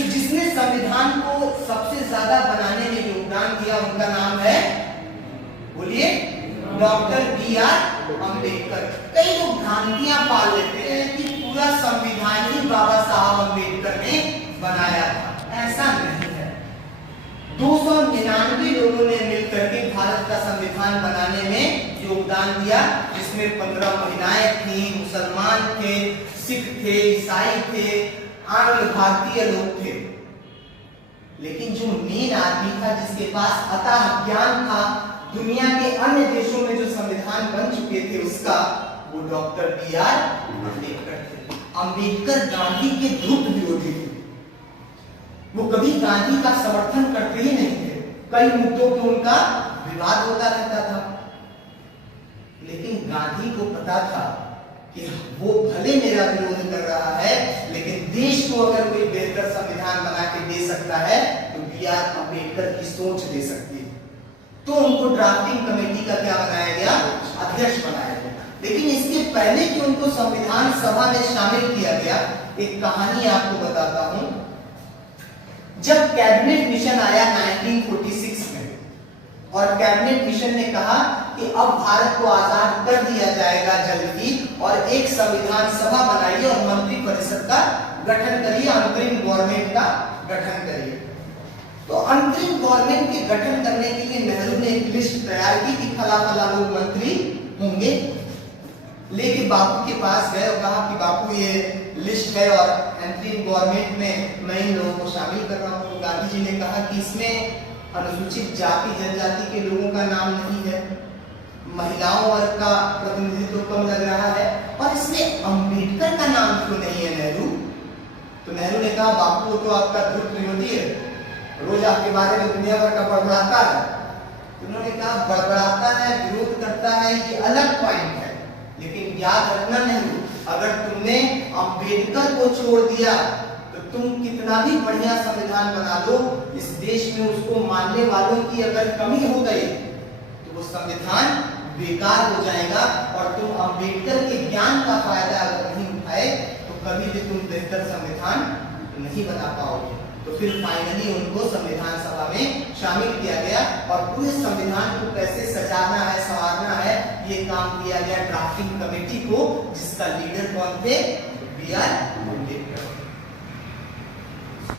तो जिसने संविधान को सबसे ज्यादा बनाने में योगदान दिया उनका नाम है, बोलिए, डॉक्टर बी.आर. अम्बेडकर। कई लोग भ्रांतियां पाल लेते हैं कि पूरा संविधान ही बाबा साहब अम्बेडकर ने बनाया था। ऐसा नहीं है। 299 लोगों ने मिलकर के भारत का संविधान बनाने में योगदान दिया, जिसमें 15 महिलाएं थी, मुसलमान थे, सिख थे, ईसाई थे, आंग्ल भारतीय लोग थे। लेकिन जो मेन आदमी था, जिसके पास अथाह ज्ञान था दुनिया के अन्य देशों में जो संविधान बन चुके थे उसका, वो डॉक्टर बी.आर. अम्बेडकर थे। अम्बेडकर गांधी के धूर्त विरोधी थे। वो कभी गांधी का समर्थन करते ही नहीं थे। कई मुद्दों पे उनका विवाद होता रहता था। लेकिन गांधी को पता था कि वो भले मेरा विरोध कर रहा है, लेकिन देश को अगर कोई बेहतर संविधान बना के दे सकता है तो बी.आर. अम्बेडकर की सोच दे सकती है। तो उनको ड्राफ्टिंग कमेटी का क्या बनाया गया, अध्यक्ष बनाया गया। लेकिन इसके पहले कि उनको संविधान सभा में शामिल किया गया, एक कहानी आपको बताता हूं। जब कैबिनेट मिशन आया 1946 में, और कैबिनेट मिशन ने कहा कि अब भारत को आजाद कर दिया जाएगा जल्द ही, और एक संविधान सभा बनाइए और मंत्री परिषद का गठन करिए, अंतरिम गवर्नमेंट का गठन करिए। तो अंतरिम गवर्नमेंट के गठन करने के लिए नेहरू ने एक लिस्ट तैयार की कि फला फला लोग मंत्री होंगे। लेके बापू के पास गए और कहा कि बापू ये लिस्ट है और अंतरिम गवर्नमेंट में मैं इन लोगों को शामिल कर रहा हूँ। तो गांधी जी ने कहा कि इसमें अनुसूचित जाति जनजाति के लोगों का नाम नहीं है, महिलाओं वर्ग का प्रतिनिधित्व कम लग रहा है, और इसमें अम्बेडकर का नाम क्यों नहीं है नेहरू? तो नेहरू ने कहा बापू तो आपका धूर्त विरोधी है, रोज आपके बारे में दुनिया भर का बड़बड़ाता है। तो उन्होंने कहा बड़बड़ाता है, विरोध करता है, ये अलग पॉइंट है, लेकिन याद रखना नेहरू, अगर तुमने अम्बेडकर को छोड़ दिया तो तुम कितना भी बढ़िया संविधान बना लो, इस देश में उसको मानने वालों की अगर कमी हो गई तो वो संविधान बेकार हो जाएगा, और तुम अम्बेडकर के ज्ञान का फायदा अगर नहीं उठाए तो कभी भी तुम बेहतर संविधान नहीं बना पाओगे। तो फिर फाइनली उनको संविधान सभा में शामिल किया गया, और पूरे संविधान को कैसे सजाना है, संवारना है, ये काम किया गया ड्राफ्टिंग कमेटी को, जिसका लीडर कौन थे, बी.आर.